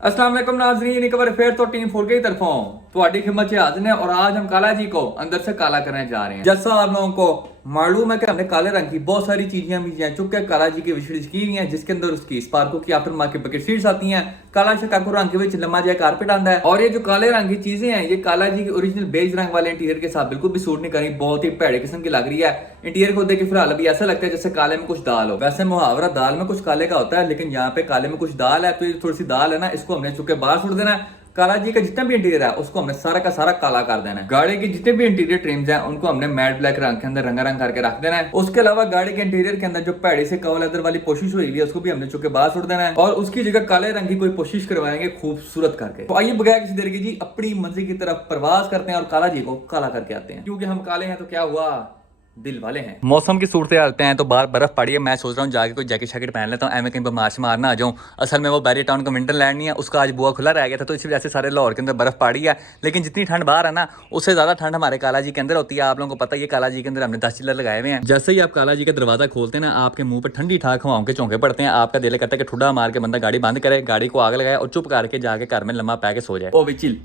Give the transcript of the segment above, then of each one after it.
अस्सलाम वालेकुम नाज़रीन, एक बार फिर तो टीम 4 की तरफों ਤੁਹਾਡੀ खिदमत से हाजिर है और आज हम काला जी को अंदर से काला करने जा रहे हैं। जैसा आप लोगों को मालूम है कि हमने काले रंग की बहुत सारी चीजें हम चुपके काला जी की विशेष की हुई हैं, जिसके अंदर उसकी स्पार्को की आफ्टर मार्केट बकेट सीट्स आती हैं, काला शिकागो रंग के विच लम्मा जहा कारपेट आता है। और ये जो काले रंग की चीजें हैं ये काला जी की ओरिजिनल बेज रंग वाले इंटीरियर के साथ बिल्कुल भी सूट नहीं करी, बहुत ही भैड़े किस्म की लग रही है। इंटीरियर को देख के फिलहाल अभी ऐसा लगता है जैसे काले में कुछ दाल हो। वैसे मुहावरा दाल में कुछ काले का होता है, लेकिन यहाँ पे काले में कुछ दाल है, तो ये थोड़ी सी दाल है ना, इसको हमने चुके बाहर सुट देना है। काला जी का जितना भी इंटीरियर है उसको हमने सारा का सारा काला कर देना है। गाड़ी के जितने भी इंटीरियर ट्रिम्स हैं उनको हमने मैट ब्लैक रंग के अंदर रंगारंग करके रख देना है। उसके अलावा गाड़ी के इंटीरियर के अंदर जो पैड़ी से कवर लेदर वाली कोशिश हुई है उसको भी हमने चुके बाहर सुट देना है और उसकी जगह काले रंग की कोई कोशिश करवाएंगे खूबसूरत करके। तो आइए बगैर किसी देर की जी अपनी मंजिल की तरफ प्रवास करते हैं और काला जी को काला करके आते हैं। क्योंकि हम काले हैं तो क्या हुआ, दिल वाले हैं। मौसम की सूरत हालत हैं तो बाहर बर्फ पड़ी है, मैं सोच रहा हूँ जाके कोई जैकेट शैकेट पहन लेता हूँ, एवं कहीं बमाश मारना आ जाऊँ। असल में वो बैरी टाउन का विंटर लैंड नहीं है, उसका आज बुआ खुला रह गया था, तो इस वजह से सारे लाहौर के अंदर बर्फ पड़ी है। लेकिन जितनी ठंड बाहर है ना उससे ज्यादा ठंड हमारे काला जी के अंदर होती है। आप लोगों को पता है काला जी के अंदर हमने 10 चिल्लर लगाए हुए हैं। जैसे ही आप काला जी का दरवाजा खोलते हैं ना आपके मुंह पर ठंडी ठाक हवाओं के चौंके पड़ते हैं। आपका दिल करता है कि ठुड्डा मार के बंदा गाड़ी बंद करे, गाड़ी को आग लगाए और चुप करके जाके घर में लम्बा पै के सो जाए। ओ विचिल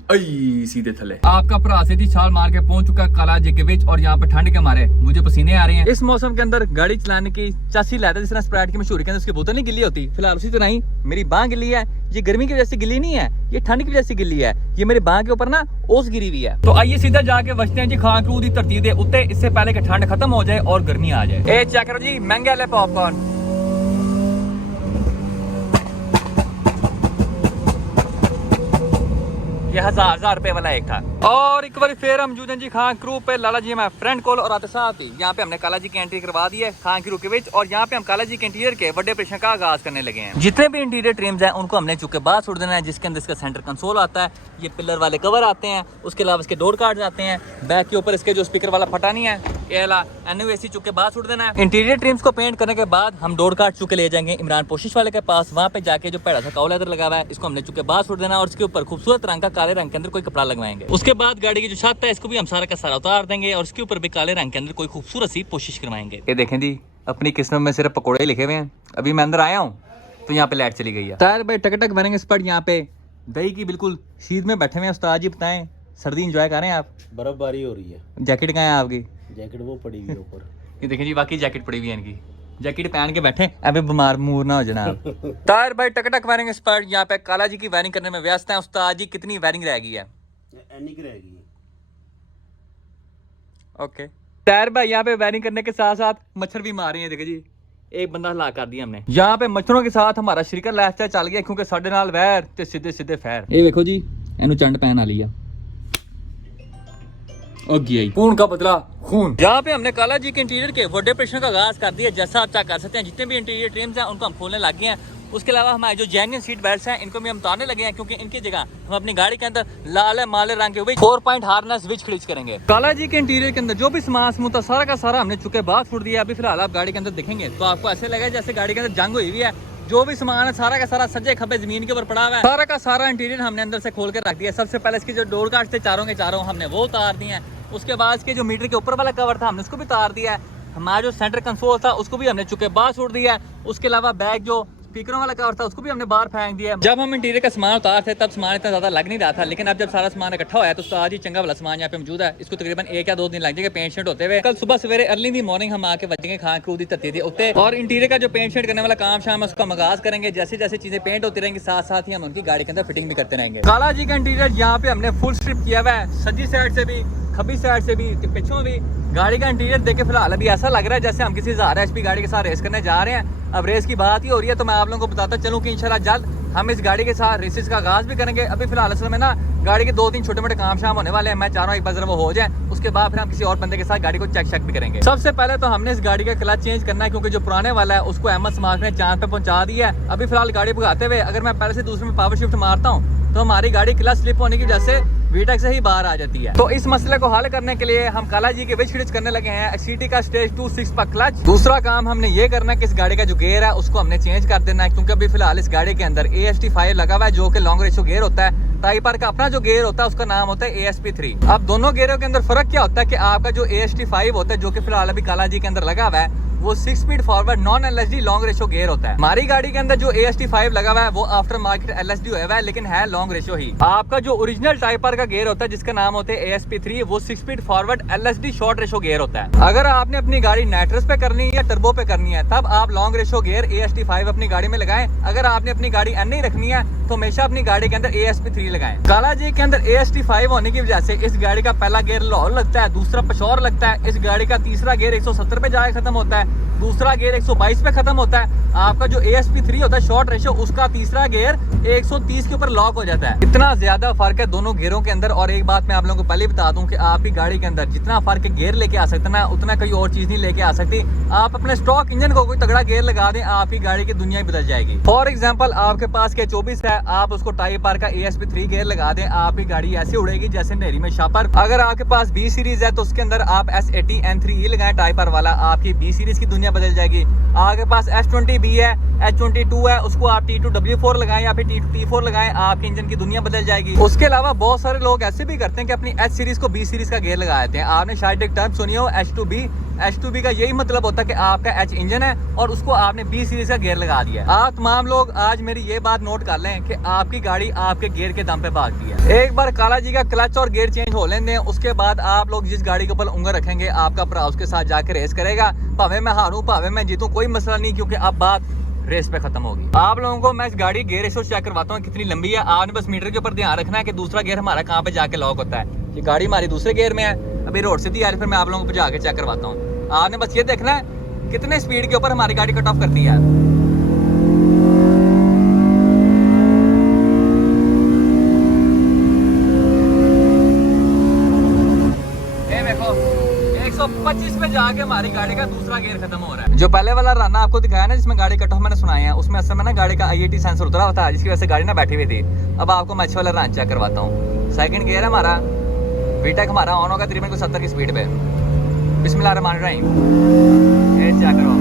सीधे थले आपका भरा सीधी छाल मार के पहुंच चुका काला जी के बीच और यहाँ पे ठंड के मारे मुझे पसीने आ रहे हैं। इस मौसम के अंदर गाड़ी चलाने की चासी लाता है, जिस तरह स्प्राइट की मशहूरी के अंदर उसकी बोतल नहीं गिल्ली होती, फिलहाल उसी तरह ही मेरी बांह गिल्ली है। ये गर्मी की वजह से गिल्ली नहीं है, ये ठंड की वजह से गिल्ली है। ये मेरी बांह के ऊपर ना ओस गिरी हुई है। तो आइए सीधा जाके बचते हैं जी खां क्रू दी धरती दे उत्ते, इससे पहले कि ठंड खत्म हो जाए और गर्मी आ जाए। ए चेक करो जी महंगे वाले पॉपकॉर्न, ये 1000 रुपए वाला एक था। और एक बार फिर हम मौजूद हैं जी खां क्रू पे, लाला जी हमारे फ्रेंड कॉल और आते साथ ही यहाँ पे हमने काला जी की एंट्री करवा दी है खां क्रू के बीच और यहाँ पे हम काला जी के इंटीरियर के बड़े ऑपरेशन का आगाज करने लगे हैं। जितने भी इंटीरियर ट्रिम्स हैं उनको हमने चुके बाहर छोड़ देना है, जिसके अंदर इसका सेंटर कंसोल आता है, ये पिलर वाले कवर आते हैं, उसके अलावा इसके डोर कार्ड आते हैं, बैक के ऊपर इसके जो स्पीकर वाला फटा नहीं है एनओएसी चुके बाहर छोड़ देना है। इंटीरियर ट्रिम्स को पेंट करने के बाद हम डोर कार्ड चुके ले जाएंगे इमरान पोशिश वाले के पास, वहाँ पे जाके जो पैड़ा सा काला लेदर लगा हुआ है इसको हमने चुके बाहर छोड़ देना और इसके ऊपर खूबसूरत रंग का काले रंग के अंदर कोई कपड़ा लगवाएंगे। उसके बाद गाड़ी की जो छत है इसको भी हम सारा का सारा उतार देंगे और इसके ऊपर भी काले रंग के अंदर कोई खूबसूरत सी कोशिश करवाएंगे। ये देखें जी अपनी किस्मत में सिर्फ पकौड़े लिखे हुए हैं। अभी मैं अंदर आया हूँ तो यहाँ पे लाइट चली गई है। टायर भाई टक बनेंगे इस पर, यहाँ पे दही की बिल्कुल शीत में बैठे हुए हैं। उस्ताद जी बताएं सर्दी इंजॉय कर रहे हैं आप? बर्फबारी हो रही है। जैकेट कहाँ है आपकी? जैकेट वो पड़ी हुई है ऊपर। ये देखें जी वाकई जैकेट पड़ी हुई है इनकी, जैकेट पहन के बैठे अबे बीमार मूर ना हो जनाब। टायर भाई टक वायरिंग एक्सपर्ट यहाँ पे काला जी की वायरिंग करने में व्यस्त है। उस्ताद जी कितनी वायरिंग रह गई है? एनिक रहेगी। ओके टायर भाई यहाँ पे वायरिंग करने के साथ साथ मच्छर भी मार रहे हैं। देखो जी एक बंदा हला कर दिया हमने। यहाँ पे मच्छरों के साथ हमारा श्रीकर लाइफस्टाइल चल गया क्योंकि साडे नाल वैर ते सीधे सीधे फैर। ये देखो जी इनू चंड पैन आ ली है खून का बदला खून। यहाँ पे हमने काला जी के इंटीरियर के बड़े ऑपरेशन का आगाज कर दिया। जैसा आप चेक कर सकते हैं जितने भी इंटीरियर ट्रिम्स हैं उनको हम खोलने लग गए हैं। उसके अलावा हमारे जो जेन्युइन सीट बेल्ट हैं इनको भी हम उतारने लगे हैं क्योंकि इनकी जगह हम अपनी गाड़ी के अंदर लाल माले रंग के 4 पॉइंट हार्नेस स्विच खरीद करेंगे। काला जी के इंटीरियर के अंदर जो भी सामान समूह सारा का सारा हमने चुके बाहर छोड़ दिया। अभी फिलहाल आप गाड़ी के अंदर देखेंगे तो आपको ऐसे लगेगा जैसे गाड़ी के अंदर जंग हुई हुई है। जो भी सामान है सारा का सारा सज्जे खब्बे जमीन के ऊपर पड़ा हुआ है। सारा का सारा इंटीरियर हमने अंदर से खोल के रख दिया। सबसे पहले इसके जो डोर कार्ड थे चारों के चारों हमने वो उतार दिए हैं। उसके बाद इसके जो मीटर के ऊपर वाला कवर था हमने उसको भी उतार दिया है। हमारा जो सेंटर कंसोल था उसको भी हमने चुके बाहर छोड़ दिया है। उसके अलावा बैग जो स्पीकरों वाला कवर था उसको भी हमने बाहर फेंक दिया। जब हम इंटीरियर का सामान उतारते तब सामान इतना ज्यादा लग नहीं रहा था, लेकिन अब जब सारा सामान इकट्ठा होया तो आज ही चंगा वाला सामान यहाँ पे मौजूद है। इसको तकरीबन 1 या 2 दिन लग जाएंगे पेंट शेंट होते हुए। कल सुबह सवेरे अर्ली दी मॉर्निंग हम आके बचेंगे खां क्रू दी धरती थी उत्ते और इंटीरियर का जो पेंट शेंट करने वाला काम शाम है उसका आगाज करेंगे। जैसे जैसे चीजें पेंट होती रहेंगी साथ साथ ही हम उनकी गाड़ी के अंदर फिटिंग भी करते रहेंगे। काला जी का इंटीरियर यहाँ पे हमने फुल स्ट्रिप किया हुआ है, सज्जी साइड से भी खब्बी साइड से भी पिछों भी। गाड़ी का इंटीरियर देखे फिलहाल अभी ऐसा लग रहा है जैसे हम किसी 1000 HP गाड़ी के साथ रेस करने जा रहे हैं। अब रेस की बात ही हो रही है तो मैं आप लोगों को बताता चलूं कि इंशाल्लाह जल्द हम इस गाड़ी के साथ रेसेस का आगाज भी करेंगे। अभी फिलहाल असल में ना गाड़ी के 2-3 छोटे मोटे काम शाम होने वाले हैं। मैं चाह रहा हूँ एक बार वो हो जाए, उसके बाद फिर हम किसी और बंदे के साथ गाड़ी को चेक भी करेंगे। सबसे पहले तो हमने इस गाड़ी का क्लच चेंज करना है क्योंकि जो पुराने वाला है उसको अहमद स्मार्ट ने चांद पे पहुंचा दिया है। अभी फिलहाल गाड़ी भगाते हुए अगर मैं पहले से दूसरे में पावर शिफ्ट मारता हूँ तो हमारी गाड़ी क्लच स्लिप होने की वजह से वीटेक से ही बाहर आ जाती है। तो इस मसले को हल करने के लिए हम काला जी के विच फिटिंग करने लगे हैं एक्सटी का स्टेज 2 6 पर क्लच। दूसरा काम हमने ये करना है कि इस गाड़ी का जो गेयर है उसको हमने चेंज कर देना है क्योंकि अभी फिलहाल इस गाड़ी के अंदर AST5 लगा हुआ है जो कि लॉन्ग रेशियो गेयर होता है। टाइपर का अपना जो गेयर होता है उसका नाम होता है ASP3। अब दोनों गेयरों के अंदर फर्क क्या होता है कि आपका जो AST5 होता है जो कि फिलहाल अभी काला जी के अंदर लगा हुआ है वो 6 speed forward non LSD long ratio gear होता है। हमारी गाड़ी के अंदर जो AST5 लगा हुआ है वो आफ्टर मार्केट LSD हुआ है, लेकिन है लॉन्ग रेशो ही। आपका जो ओरिजिनल टाइप आर का गियर होता है जिसका नाम होता है ASP3, वो 6 speed forward LSD short ratio gear होता है। अगर आपने अपनी गाड़ी नाइट्रस पे करनी है या टर्बो पे करनी है तब आप लॉन्ग रेशो गियर AST5 अपनी गाड़ी में लगाएं। अगर आपने अपनी गाड़ी NA रखनी है तो हमेशा अपनी गाड़ी के अंदर ASP3 लगाएं। काला जी के अंदर AST5 होने की वजह से इस गाड़ी का पहला गियर लाहौर लगता है, दूसरा पशौर लगता है। इस गाड़ी का तीसरा गियर 170 पे जाके खत्म होता है, दूसरा गियर 122 पे खत्म होता है। आपका जो ASP3 होता है शॉर्ट रेशो, उसका तीसरा गियर 130 के ऊपर लॉक हो जाता है। इतना ज्यादा फर्क है दोनों गियरों के अंदर। और एक बात मैं आप लोगों को पहले बता दूं कि आपकी गाड़ी के अंदर जितना फर्क गियर लेके आ सकता ना, उतना कोई और चीज नहीं लेके आ सकती। आप अपने स्टॉक इंजन को कोई तगड़ा गियर लगा दें, आपकी गाड़ी की दुनिया ही बदल जाएगी। फॉर एग्जाम्पल आपके पास K24 है, आप उसको टाइप आर का ASP3 गियर लगा दें, आपकी गाड़ी ऐसे उड़ेगी जैसे नहरी में शापर। अगर आपके पास B सीरीज है तो उसके अंदर आप S80 N3E लगाएं टाइप आर वाला, आपकी B सीरीज की दुनिया बदल जाएगी। आपके पास S20B है, H22 है, उसको आप T2W4 लगाएं या फिर T2T4 लगाएं, आपके इंजन की दुनिया बदल जाएगी। उसके अलावा बहुत सारे लोग ऐसे भी करते हैं कि अपनी H सीरीज को B सीरीज का गियर लगा देते हैं। आपने शायद एक टर्म सुनी हो H2B का यही मतलब होता है कि आपका H इंजन है और उसको आपने B सीरीज का गियर लगा दिया। आप तमाम लोग आज मेरी ये बात नोट कर लें कि आपकी गाड़ी आपके गियर के दम पे भागती है। एक बार काला जी का क्लच और गियर चेंज हो लेने दें, उसके बाद आप लोग जिस गाड़ी के ऊपर उंगल रखेंगे आपका भरा उसके साथ जाकर रेस करेगा। भावे मैं हारूं भावे मैं जीतूं, कोई मसला नहीं, क्योंकि अब बात रेस पे खत्म होगी। आप लोगों को मैं इस गाड़ी गियर रेशो चेक करवाता हूँ कितनी लंबी है। आपने बस मीटर के ऊपर ध्यान रखना है कि दूसरा गियर हमारा कहाँ पे जाके लॉक होता है। ये गाड़ी हमारी दूसरे गियर में है, अभी रोड सीधी आ रही, फिर मैं आप लोगों को जाके चेक करवाता हूँ। आपने बस ये देखना है कितने स्पीड के ऊपर हमारी गाड़ी कट ऑफ करती है। ये देखो 125 पे जाके हमारी गाड़ी का दूसरा गियर खत्म हो रहा है। जो पहले वाला रन आपको दिखाया ना जिसमें गाड़ी कट ऑफ मैंने सुनाया है, उसमें असल में ना गाड़ी का IAT सेंसर उतरा होता है जिसकी वजह से गाड़ी ना बैठी हुई थी। अब आपको मैं अच्छे वाला रन चेक करवाता हूँ। सेकंड गियर है हमारा, VTEC हमारा ऑन होगा तकरीबन 70 की स्पीड पे। बिस्मिल्लाहिर्रहमानिर्रहीम, ये चेक करो।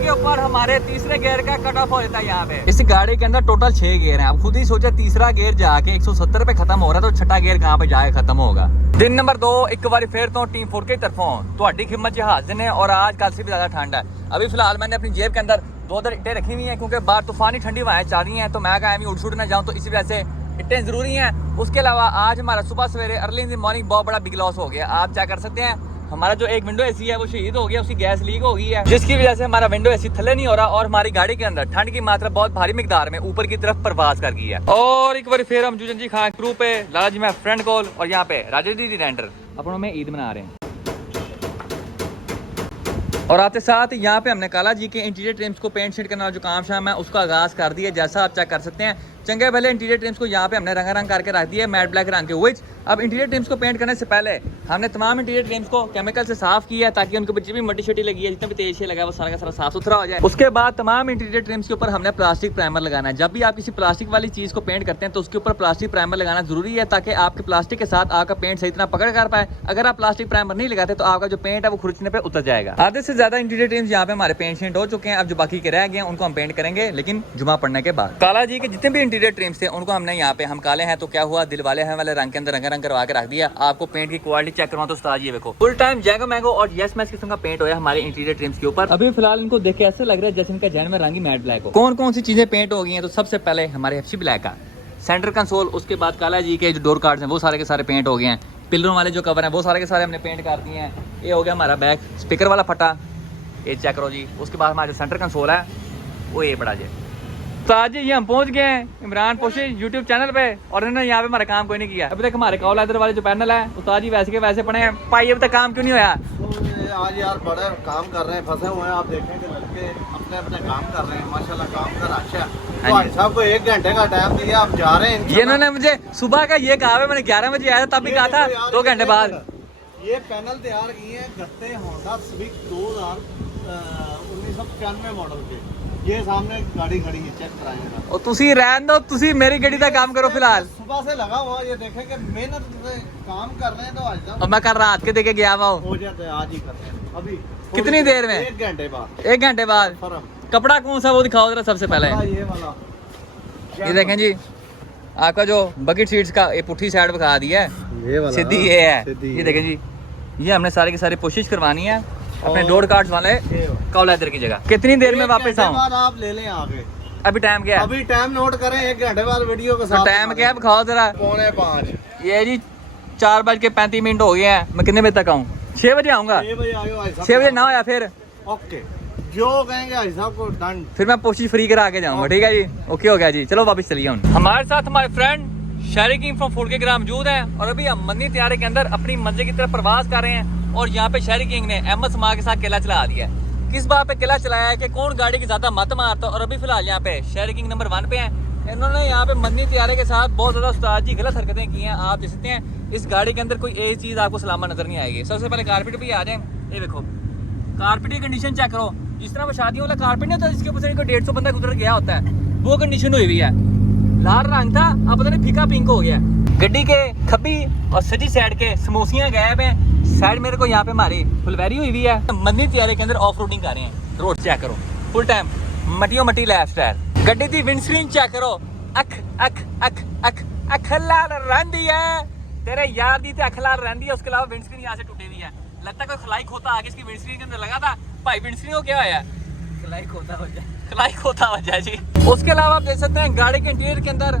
के ऊपर हमारे तीसरे गियर का कट ऑफ हो जाता है। यहाँ पे इस गाड़ी के अंदर टोटल 6 गियर हैं। आप खुद ही सोचे तीसरा गियर जाके 170 पे खत्म हो रहा है तो छठा गियर कहाँ पे जाके खत्म होगा। दिन नंबर 2 एक बार फिर तो टीम 4 की तरफों ਤੁਹਾਡੀ खिम्मत जहाज ने और आज कल से भी ज्यादा ठंड है। अभी फिलहाल मैंने अपनी जेब के अंदर 2 ईंटें रखी हुई हैं क्योंकि बाहर तूफानी ठंडी हवाएं चल रही हैं, तो मैं कहा उड़ छुड़ ना जाऊँ, तो इसी वजह से ईंटें जरूरी हैं। उसके अलावा आज हमारा सुबह सवेरे अर्ली इन द मॉर्निंग बहुत बड़ा बिग लॉस हो गया। आप क्या कर सकते हैं, हमारा जो एक विंडो एसी है वो शहीद हो गया, उसकी गैस लीक हो गई है जिसकी वजह से हमारा विंडो एसी थल्ले नहीं हो रहा और हमारी गाड़ी के अंदर ठंड की मात्रा बहुत भारी मिकदार में ऊपर की तरफ प्रवास कर गई है। और एक बार फिर हम जुजन जी खान क्रू पे लाला जी मैं फ्रेंड कॉल और यहाँ पे राजेश दी रेंडर अपनों में ईद मना रहे हैं। और आते साथ यहाँ पे हमने काला जी के इंटीरियर ट्रिम्स को पेंट शेड करना जो काम शाम है उसका आगाज कर दिया। जैसा आप चेक कर सकते हैं चंगे भले इंटीरियर ट्रिम्स को यहाँ पे हमने रंग करके रख दिया मैट ब्लैक रंग के विच। अब इंटीरियर ट्रिम्स को पेंट करने से पहले हमने तमाम इंटीरियर ट्रिम्स को केमिकल से साफ किया ताकि उनके ऊपर जितनी भी मट्टी शट्टी लगी है, जितना भी तेल शेल लगा है वो सारा का सारा साफ सुथरा हो जाए। उसके बाद तमाम इंटीरियर ट्रिम्स के ऊपर हमने प्लास्टिक प्राइमर लगाना है। जब भी आप किसी प्लास्टिक वाली चीज को पेंट करते हैं तो उसके ऊपर प्लास्टिक प्राइमर लगाना जरूरी है ताकि आपके प्लास्टिक के साथ आपका पेंट सही तरह पकड़ कर पाए। अगर आप प्लास्टिक प्राइमर नहीं लगाते तो आपका जो पेंट है वो खुरचने पे उतर जाएगा। आधे से ज्यादा इंटीरियर ट्रिम्स यहाँ पे हमारे पेंट शेंट हो चुके हैं। अब जो बाकी के रह गए हैं उनको हम पेंट करेंगे लेकिन जुमा पड़ने के बाद। काला जी के जितने भी इंटीरियर ट्रिम्स थे उनको हमने यहाँ पे हम काले हैं तो क्या हुआ दिल वाले हैं वाले रंग के अंदर रंग करवा के रख दिया। आपको पेंट की क्वालिटी चेक करवा तो उस्ताद ये देखो फुल टाइम जैगो मैंगो और यस मैच किस्म का पेंट होया हमारे इंटीरियर ट्रिम्स के ऊपर। अभी फिलहाल इनको देख के ऐसे लग रहा है जैसे इनका जैन में रंगी मैट ब्लैक हो। कौन कौन सी चीजें पेंट हो गई हैं, तो सबसे पहले हमारे FC ब्लैक का सेंटर कंसोल, उसके बाद काला जी के जो डोर कार्ड्स हैं वो सारे के सारे पेंट हो गए हैं। पिलरों वाले जो कवर हैं वो सारे के सारे हमने पेंट कर दिए हैं। ये हो गया हमारा बैक स्पीकर वाला फटा, ये चेक करो जी। उसके बाद हमारा जो सेंटर कंसोल है वो ये बड़ा जी। तो आज ये हम पहुंच गए हैं इमरान पोशी यूट्यूब चैनल पे और इन्होंने यहाँ पे हमारा काम कोई नहीं किया अभी तक। हमारे कॉल लेदर वाले जो पैनल है उस्ताद जी वैसे के वैसे पड़े हैं। भाई अभी तक काम क्यों नहीं होया? आज यार बड़ा काम कर रहे हैं, फंसे हुए हैं। आप देखें कि लड़के अपने अपने काम कर रहे हैं, माशाल्लाह काम कर अच्छा है। भाई साहब को 1 घंटे का टाइम दिया, आप जा रहे हैं। ये इन्होंने मुझे सुबह का ये कहा है, मैंने 11 बजे आया था तब भी कहा था 2 घंटे बाद। ये पैनल तैयार किए हैं गत्ते होंडा सिविक 1995 मॉडल के। ये सामने गाड़ी खड़ी है, चेक कराएंगे। और तुसी रहन दो, तुसी मेरी गाड़ी का काम करो फिलहाल। सुबह से लगा हुआ, ये देखें कि मेहनत से काम कर रहे हैं तो आज और मैं कल रात के देके गया हुआ हो जाते हैं, आज ही करते हैं। अभी कितनी देर में? 1 घंटे बाद। 1 घंटे बाद। कपड़ा कौन सा वो दिखाओ जरा सबसे पहले। ये वाला, ये देखें जी, आपका जो बकेट सीट्स का ये पुट्ठी साइड दिखा दिया है, ये वाला सीधी ये है। सीधी ये देखें जी, ये हमने सारी की सारी कोशिश करवानी है अपने डोर कार्ड्स वाले कॉल लेदर की जगह। कितनी देर में वापस आऊं? आप ले लें आगे। अभी टाइम क्या है? अभी टाइम नोट करें, 1 घंटे बाद वीडियो के साथ। टाइम क्या है दिखाओ जरा। 4:45। ये जी 4:35 हो गए हैं। मैं कितने बजे तक आऊँ? 6 बजे आऊँगा। 6 बजे आयो भाई साहब। 6 बजे ना आया फिर ओके, जो कहेंगे भाई साहब को डन। फिर मैं पोशी फ्री करा के जाऊंगा। ठीक है जी, ओके हो गया जी। चलो वापस चलिए। हमारे साथ हमारे फ्रेंड शहरी किंग फ्रॉम फूड के ग्राम मौजूद है और अभी हम मन्नी त्यारे के अंदर अपनी मंजिल की तरफ प्रवास कर रहे हैं। और यहाँ पे शहरी किंग ने अहमद समा के साथ किला चला दिया है। किस बात पे किला चलाया है कि कौन गाड़ी की ज्यादा मत मारता। और अभी फिलहाल यहाँ पे शहरी किंग नंबर 1 पे है। इन्होंने यहाँ पे मन्नी त्यारे के साथ बहुत ज्यादा उस्ताद जी गलत हरकतें की हैं। आप देख सकते हैं इस गाड़ी के अंदर कोई एक चीज आपको सलामत नजर नहीं आएगी। सबसे पहले कारपेट भी आ जाए। ये देखो कारपेट की कंडीशन चेक करो। जिस तरह वो शादियों वाला कारपेट नहीं होता जिसके ऊपर से 150 बंदा गुजर गया होता है, वो कंडीशन हुई हुई है। लाल रंग था, अब पता नहीं फीका पिंक हो गया। गड्डी के खब्बी और सजी साइड के समोसियां गायब हैं। साइड मेरे को यहाँ पे हमारी फुलवैरी हुई हुई है। मन्नी त्यारे के अंदर ऑफ रोडिंग कर रहे हैं। रोड चेक करो, फुल टाइम मटियो मटी लाइफ स्टाइल। गड्डी की विंड स्क्रीन चेक करो। अख अख अख अख अख लाल रंदी है। तेरे यार दी अख लाल रंदी है। उसके अलावा विंड स्क्रीन यहाँ से टूटी हुई है। लगता है कोई खलाई खोता आगे इसकी विंड स्क्रीन के अंदर लगा था। भाई विंड स्क्रीन को क्या है? खलाई खोता वजह जी। उसके अलावा आप देख सकते हैं गाड़ी के इंटीरियर के अंदर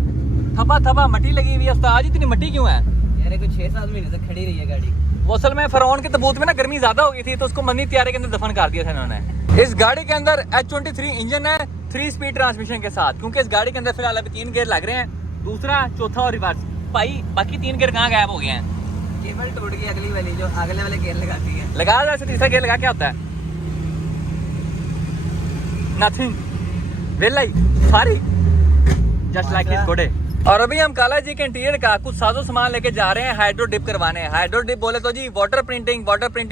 थपा थपा मट्टी लगी हुई है। उस्ताद जी इतनी मट्टी क्यों है? यार कुछ 6-7 महीने तक खड़ी रही है गाड़ी। वो असल में फरौन के तबूत में ना गर्मी ज्यादा हो गई थी तो उसको मन्नी त्यारे के अंदर दफन कर दिया था इन्होंने। इस गाड़ी के अंदर H23 इंजन है 3 स्पीड ट्रांसमिशन के साथ। क्योंकि इस गाड़ी के अंदर फिलहाल अभी 3 गियर लग रहे हैं, दूसरा चौथा और रिवर्स। भाई बाकी 3 गियर कहाँ गायब हो गए हैं? केबल टूट गई अगली वाली जो अगले वाले गियर लगाती है। लगा जैसे तीसरा गियर लगा क्या होता है? नथिंग, वेल सारी जस्ट लाइक दिस घोड़े। और अभी हम काला जी के इंटीरियर का कुछ साजो सामान लेके जा रहे हैं हाइड्रो डिप करवाने। हाइड्रो डिप बोले तो जी वाटर प्रिंटिंग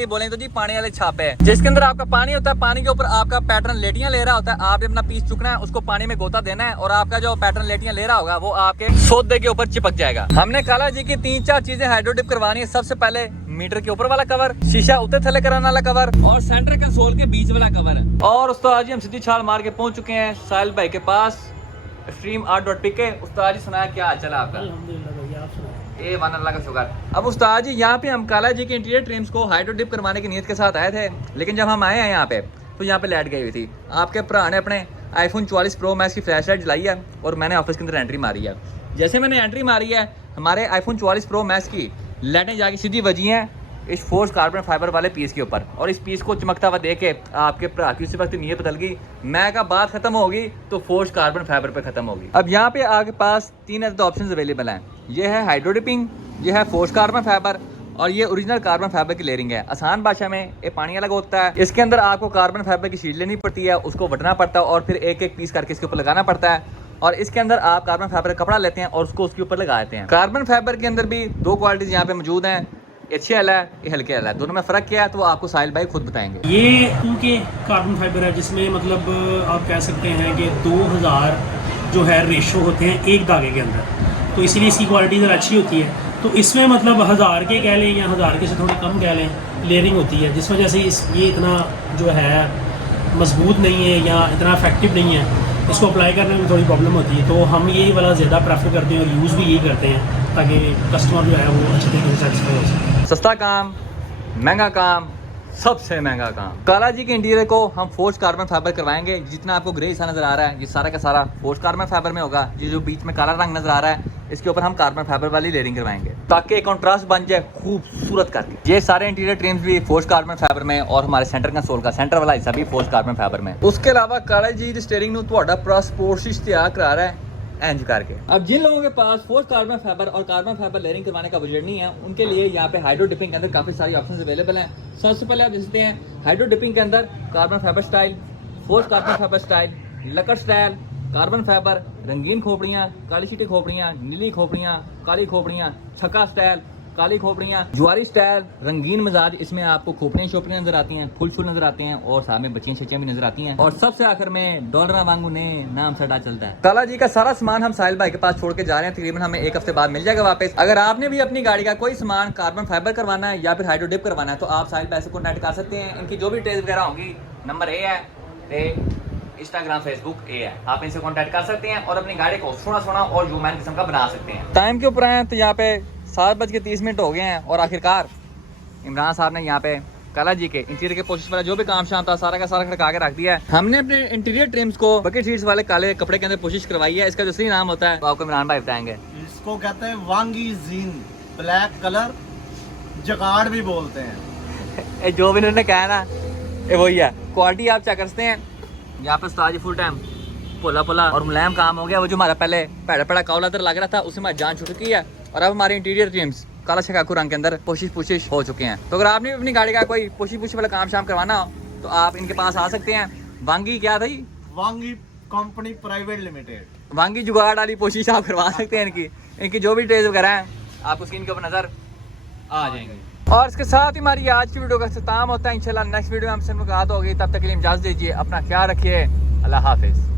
बोले तो जी पानी वाले छापे, जिसके अंदर आपका पानी होता है। पानी के ऊपर आपका पैटर्न लेटियां ले रहा होता है। आपने अपना पीस चुकना है, उसको पानी में गोता देना है और आपका जो पैटर्न लेटियां ले रहा होगा वो आपके सौदे के ऊपर चिपक जाएगा। हमने काला जी की 3-4 चीजें हाइड्रो डिप करवानी है। सबसे पहले मीटर के ऊपर वाला कवर, शीशा उतर थले कराने वाला कवर और सेंटर कंसोल के बीच वाला कवर। और उस्ताद जी हम सीधी छाल मार के पहुंच चुके हैं साहिल भाई के पास, एक्सट्रीम आर्ट .pic के। उस्ताद जी सुनाया क्या हाल चला आपका? ए वन अल्लाह का शुक्र। अब उस्ताद जी यहाँ पे हम काला जी के इंटीरियर ट्रिम्स को हाइड्रो डिप करवाने की नीयत के साथ आए थे, लेकिन जब हम आए हैं यहाँ पे तो यहाँ पे लाइट गई हुई थी। आपके भरा ने अपने iPhone 44 Pro Max की फ्लैश लाइट जलाई है और मैंने ऑफिस के अंदर एंट्री मारी है। जैसे मैंने एंट्री मारी है हमारे iPhone 44 Pro Max की लाइटें जाके सीधी बजी हैं इस फोर्स कार्बन फाइबर वाले पीस के ऊपर। और इस पीस को चमकता हुआ देख के आपके भरा की उसी वक्त नीयत बदल गई। मैं का बात खत्म होगी तो फोर्स कार्बन फाइबर पे खत्म होगी। अब यहाँ पे आपके पास 3 ऐसे ऑप्शन अवेलेबल हैं। ये है हाइड्रो डिपिंग, ये है फोर्स कार्बन फाइबर और ये ओरिजिनल कार्बन फाइबर की लेयरिंग है। आसान भाषा में ये पानी अलग होता है। इसके अंदर आपको कार्बन फाइबर की शीट लेनी पड़ती है, उसको वटना पड़ता है और फिर एक एक पीस करके इसके ऊपर लगाना पड़ता है। और इसके अंदर आप कार्बन फाइबर का कपड़ा लेते हैं और उसको उसके ऊपर लगा देते हैं। कार्बन फाइबर के अंदर भी 2 क्वालिटीज यहाँ पे मौजूद हैं, अच्छे वाला है, ये हल्के वाला है। दोनों में फ़र्क क्या है तो वो आपको साहिल भाई खुद बताएंगे। ये क्योंकि कार्बन फाइबर है जिसमें मतलब आप कह सकते हैं कि 2000 जो है रेशो होते हैं एक धागे के अंदर, तो इसीलिए इसकी क्वालिटी ज़रा अच्छी होती है। तो इसमें मतलब 1000 के कह लें या 1000 के से थोड़ी कम कह लें लेयरिंग होती है, जिस वजह से ये इतना जो है मजबूत नहीं है या इतना इफेक्टिव नहीं है। इसको अप्लाई करने में थोड़ी प्रॉब्लम होती है, तो हम यही वाला ज़्यादा प्रेफर करते हैं और यूज़ भी यही करते हैं ताकि कस्टमर जो है वो अच्छे तरीके से सेटिस्फाई हो सके। सस्ता काम, महंगा काम, सबसे महंगा काम। काला जी के इंटीरियर को हम फोर्स कार्बन फाइबर करवाएंगे। जितना आपको ग्रे हिस्सा नजर आ रहा है ये सारा का सारा फोर्स कार्बन फाइबर में होगा। ये जो बीच में काला रंग नजर आ रहा है इसके ऊपर हम कार्बन फाइबर वाली लेयरिंग करवाएंगे ताकि एक कॉन्ट्रास्ट बन जाए खूबसूरत करके। ये सारे इंटीरियर ट्रिम्स भी फोर्स कार्बन फाइबर में और हमारे सेंटर कंसोल का सेंटर वाला हिस्सा भी फोर्स कार्बन फाइबर में। उसके अलावा काला जी स्टीयरिंग ਨੂੰ ਤੁਹਾਡਾ पूरा स्पोर्ट्स इश्तिहार करा रहा है एंज करके। अब जिन लोगों के पास फोर्स कार्बन फाइबर और कार्बन फाइबर लेयरिंग करवाने का बजट नहीं है उनके लिए यहाँ पे हाइड्रो डिपिंग के अंदर काफी सारी ऑप्शंस अवेलेबल हैं। सबसे पहले आप देख सकते हैं हाइड्रो डिपिंग के अंदर carbon fibre style, force carbon fibre style, लकड़ स्टाइल, कार्बन फाइबर, रंगीन खोपड़ियाँ, काली चीटी खोपड़ियाँ, नीली खोपड़ियाँ, काली खोपड़ियाँ, छक्का स्टाइल, काली खोपड़ियाँ, ज्वारी स्टाइल, रंगीन मिजाज, इसमें आपको खोपड़ियाँ शोपड़ियाँ नजर आती हैं, फुल नजर आते हैं और सामने बच्चियाँ छच्चियाँ भी नजर आती हैं। और सबसे आखिर में डॉलर वांगू ने नाम सड़ा चलता है। काला जी का सारा सामान हम साहिल भाई के पास छोड़ के जा रहे हैं, तकरीबन हमें 1 हफ्ते बाद मिल जाएगा वापस। अगर आपने भी अपनी गाड़ी का कोई सामान कार्बन फाइबर करवाना है या फिर हाइड्रो डिप करवाना है तो आप साहिल भाई से कॉन्टैक्ट कर सकते हैं। इनकी जो भी डिटेल्स वगैरह होंगी, नंबर ए है, इंस्टाग्राम फेसबुक ए है, आप इनसे कांटेक्ट कर सकते हैं और अपनी गाड़ी को सोना और ह्यूमन किस्म का बना सकते हैं। टाइम के ऊपर आए तो यहाँ पे 7:30 हो गए हैं और आखिरकार इमरान साहब ने यहाँ पे काला जी के इंटीरियर के पोशिश वाला जो भी काम शाम था सारा का सारा खड़का के रख दिया है। हमने अपने इंटीरियर ट्रिम्स को बकेट सीट्स वाले काले कपड़े के अंदर कोशिश करवाई है। इसका जो सही नाम होता है तो आपको इमरान भाई बताएंगे। इसको कहते हैं वांगी जीन, ब्लैक कलर, जगाड़ भी बोलते हैं। जो भी इन्होंने कहा ना ये वही है। क्वालिटी आप चेक कर सकते हैं। यहाँ पे उस्ताद जी फुल टाइम पोला और मुलायम काम हो गया। वो जो हमारा पहले पैड़ा कावला तर लग रहा था उससे हमारी जान छूट चुकी है और अब हमारे इंटीरियर ट्रिम्स काला शकाकू रंग के अंदर पोशिश हो चुके हैं। तो अगर आपने भी अपनी गाड़ी का कोई पोशिश वाला काम शाम करवाना हो तो आप इनके पास आ सकते हैं। वांगी क्या थी? वांगी कंपनी प्राइवेट लिमिटेड। वांगी जुगाड़ वाली कोशिश आप करवा सकते हैं। इनकी जो भी डिटेल्स वगैरह हैं आपको स्क्रीन के ऊपर नजर आ जाएंगे। और इसके साथ ही हमारी आज की वीडियो का इख्तिताम होता है। इंशाल्लाह नेक्स्ट वीडियो में हमसे मुलाकात होगी। तब तक के लिए इजाज़त दीजिए, अपना ख्याल रखिए, अल्लाह हाफिज़।